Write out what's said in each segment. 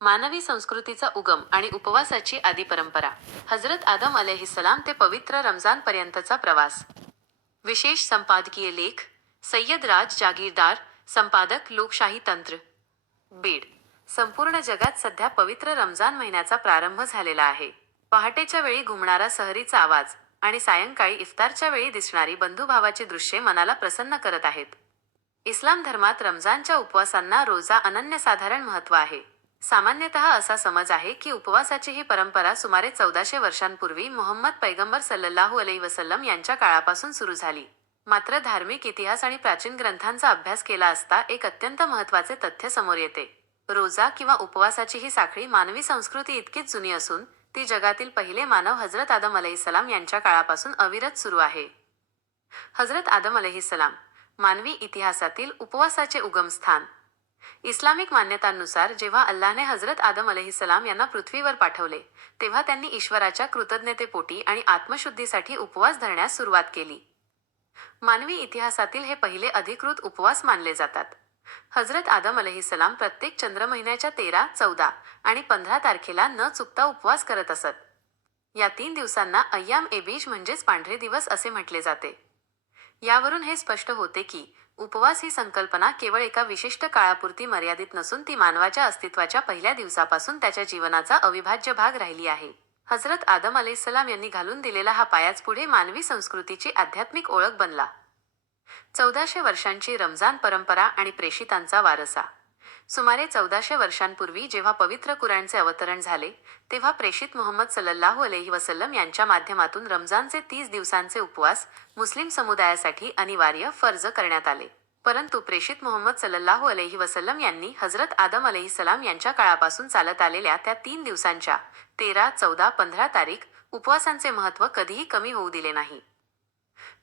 मानवी संस्कृतीचा उगम आणि उपवासाची आदी परंपरा. हजरत आदम अलैहिस्सलाम ते पवित्र रमजान पर्यंतचा प्रवास. विशेष संपादकीय लेख. सय्यद राज जागीरदार, संपादक लोकशाही तंत्र, बीड. संपूर्ण जगात सध्या पवित्र रमजान महिन्याचा प्रारंभ झालेला आहे. पहाटेच्या वेळी घुमणारा सहरीचा आवाज आणि सायंकाळी इफ्तारच्या वेळी दिसणारी बंधुभावाची दृश्ये मनाला प्रसन्न करत आहेत. इस्लाम धर्मात रमजानच्या उपवासांना रोजा अनन्यसाधारण महत्त्व आहे. सामान्यतः असा समज आहे की उपवासाची ही परंपरा सुमारे 1400 वर्षांपूर्वी मुहम्मद पैगंबर सल्लल्लाहु अलैहि वसल्लम यांच्या काळापासून सुरू झाली. मात्र धार्मिक इतिहास आणि प्राचीन ग्रंथांचा अभ्यास केला असता एक अत्यंत महत्त्वाचे तथ्य समोर येते. रोजा किंवा उपवासाची ही साखळी मानवी संस्कृती इतकीच जुनी असून ती जगातील पहिले मानव हजरत आदम अलैहिस्सलाम यांच्या काळापासून अविरत सुरू आहे. हजरत आदम अलैहिस्सलाम. मानवी इतिहासातील उपवासाचे उगमस्थान. इस्लामिक मान्यतांनुसार जेव्हा अल्लाहने हजरत आदम अलैहिस्सलाम यांना पृथ्वीवर पाठवले, तेव्हा त्यांनी ईश्वराच्या कृतज्ञतेपोटी आणि आत्मशुद्धीसाठी उपवास धरण्यास सुरुवात केली. मानवी इतिहासातील हे पहिले अधिकृत उपवास मानले जातात. हजरत आदम अलैहिस्सलाम प्रत्येक चंद्र महिन्याच्या 13, 14 आणि 15 तारखेला न चुकता उपवास करत असत. या 3 दिवसांना अय्याम एबीज म्हणजेच पांढरे दिवस असे म्हटले जाते. यावरून हे स्पष्ट होते की उपवास ही संकल्पना केवळ एका विशिष्ट काळापुरती मर्यादित नसून ती मानवाच्या अस्तित्वाच्या पहिल्या दिवसापासून त्याच्या जीवनाचा अविभाज्य भाग राहिली आहे. हजरत आदम अलैहिस्सलाम यांनी घालून दिलेला हा पायाच पुढे मानवी संस्कृतीची आध्यात्मिक ओळख बनला. 1400 वर्षांची रमजान परंपरा आणि प्रेषितांचा वारसा. सुमारे 1400 वर्षांपूर्वी जेव्हा पवित्र कुराणचे अवतरण झाले, तेव्हा प्रेषित मुहम्मद सल्लल्लाहु अलैहि वसल्लम यांच्या माध्यमातून रमजानचे 30 दिवसांचे उपवास मुस्लिम समुदायासाठी अनिवार्य फर्ज करण्यात आले. परंतु प्रेषित मुहम्मद सल्लल्लाहु अलैहि वसल्लम यांनी हजरत आदम अलैहिस्सलाम यांच्या काळापासून चालत आलेल्या त्या 3 दिवसांच्या 13, 14, 15 तारीख उपवासांचे महत्त्व कधीही कमी होऊ दिले नाही.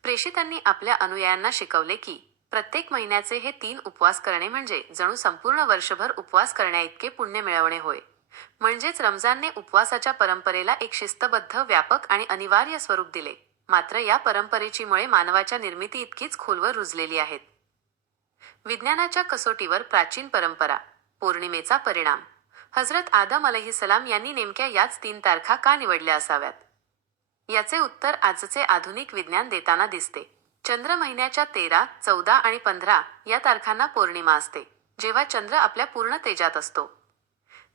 प्रेषितांनी आपल्या अनुयायांना शिकवले की प्रत्येक महिन्याचे हे 3 उपवास करणे म्हणजे जणू संपूर्ण वर्षभर उपवास करण्याइतके पुण्य मिळवणे होय. म्हणजेच रमजानने उपवासाच्या परंपरेला एक शिस्तबद्ध, व्यापक आणि अनिवार्य स्वरूप दिले. मात्र या परंपरेची मुळे मानवाच्या निर्मिती इतकीच खोलवर रुजलेली आहेत. विज्ञानाच्या कसोटीवर प्राचीन परंपरा. पौर्णिमेचा परिणाम. हजरत आदम अलैहिस्सलाम यांनी नेमक्या याच 3 तारखा का निवडल्या असाव्यात? याचे उत्तर आजचे आधुनिक विज्ञान देताना दिसते. चंद्र महिन्याच्या 13, 14 आणि 15 या तारखांना पौर्णिमा असते, जेव्हा चंद्र आपल्या पूर्ण तेजात असतो.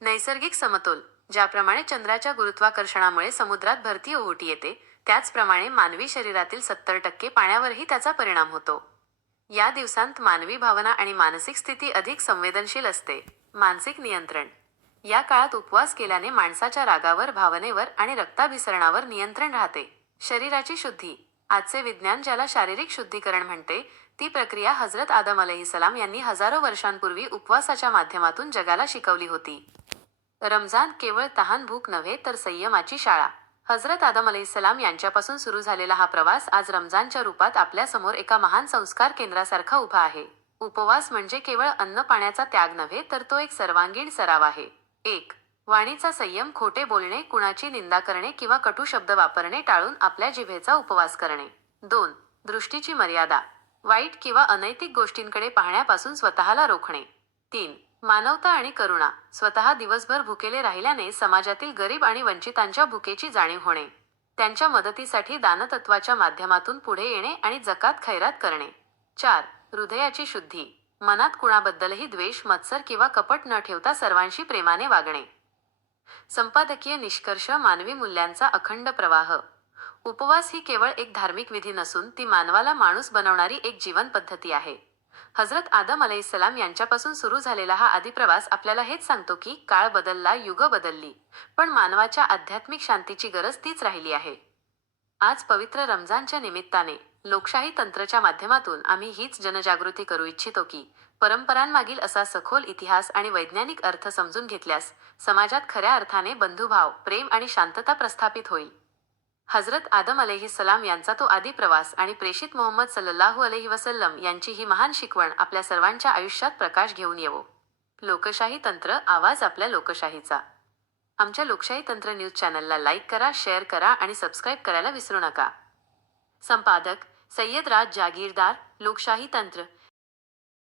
नैसर्गिक समतोल. ज्याप्रमाणे चंद्राच्या गुरुत्वाकर्षणामुळे समुद्रात भरती ओहोटी येते, त्याचप्रमाणे मानवी शरीरातील 70% पाण्यावरही त्याचा परिणाम होतो. या दिवसांत मानवी भावना आणि मानसिक स्थिती अधिक संवेदनशील असते. मानसिक नियंत्रण. या काळात उपवास केल्याने माणसाच्या रागावर, भावनेवर आणि रक्ताभिसरणावर नियंत्रण राहते. शरीराची शुद्धी. आजचे विज्ञान ज्याला शारीरिक शुद्धीकरण म्हणते, ती प्रक्रिया हजरत आदम अलैहिस्सलाम यांनी हजारो वर्षांपूर्वी उपवासाच्या माध्यमातून जगाला शिकवली होती. रमजान केवळ तहान-भूक नव्हे तर संयमाची शाळा. हजरत आदम अलैहिस्सलाम यांच्यापासून सुरू झालेला हा प्रवास आज रमजानच्या रूपात आपल्यासमोर एका महान संस्कार केंद्रासारखा उभा आहे. उपवास म्हणजे केवळ अन्न-पाण्याचा त्याग नव्हे तर तो एक सर्वांगीण सराव आहे. 1. वाणीचा संयम. खोटे बोलणे, कुणाची निंदा करणे किंवा कटू शब्द वापरणे टाळून आपल्या जिभेचा उपवास करणे. 2. दृष्टीची मर्यादा. वाईट किंवा अनैतिक गोष्टींकडे पाहण्यापासून स्वतःला रोखणे. 3. मानवता आणि करुणा. स्वतः दिवसभर भुकेले राहिल्याने समाजातील गरीब आणि वंचितांच्या भुकेची जाणीव होणे. त्यांच्या मदतीसाठी दानतत्वाच्या माध्यमातून पुढे येणे आणि जकात खैरात करणे. 4. हृदयाची शुद्धी. मनात कुणाबद्दलही द्वेष, मत्सर किंवा कपट न ठेवता सर्वांशी प्रेमाने वागणे. संपादकीय निष्कर्ष. मानवी मूल्यांचा अखंड प्रवाह. उपवास ही केवळ एक धार्मिक विधी नसून ती मानवाला माणूस बनवणारी एक जीवन पद्धती आहे. हजरत आदम अलैहिस्सलाम यांच्यापासून सुरू झालेला हा आदिप्रवास आपल्याला हेच सांगतो की काळ बदलला, युग बदलली, पण मानवाच्या आध्यात्मिक शांतीची गरज तीच राहिली आहे. आज पवित्र रमजानच्या निमित्ताने लोकशाही तंत्रच्या माध्यमातून आम्ही हीच जनजागृती करू इच्छितो की परंपरांमागील असा सखोल इतिहास आणि वैज्ञानिक अर्थ समजून घेतल्यास समाजात खऱ्या अर्थाने बंधुभाव, प्रेम आणि शांतता प्रस्थापित होईल. हजरत आदम अलैहिस्सलाम यांचा तो आदी प्रवास आणि प्रेषित मुहम्मद सल्लल्लाहु अलैहि वसल्लम यांची ही महान शिकवण आपल्या सर्वांच्या आयुष्यात प्रकाश घेऊन येवो. लोकशाही तंत्र. आवाज आपल्या लोकशाहीचा. आमच्या लोकशाही तंत्र न्यूज चॅनलला लाईक करा, शेअर करा आणि सबस्क्राईब करायला विसरू नका. संपादक सय्यद राज जागीरदार, लोकशाही तंत्र.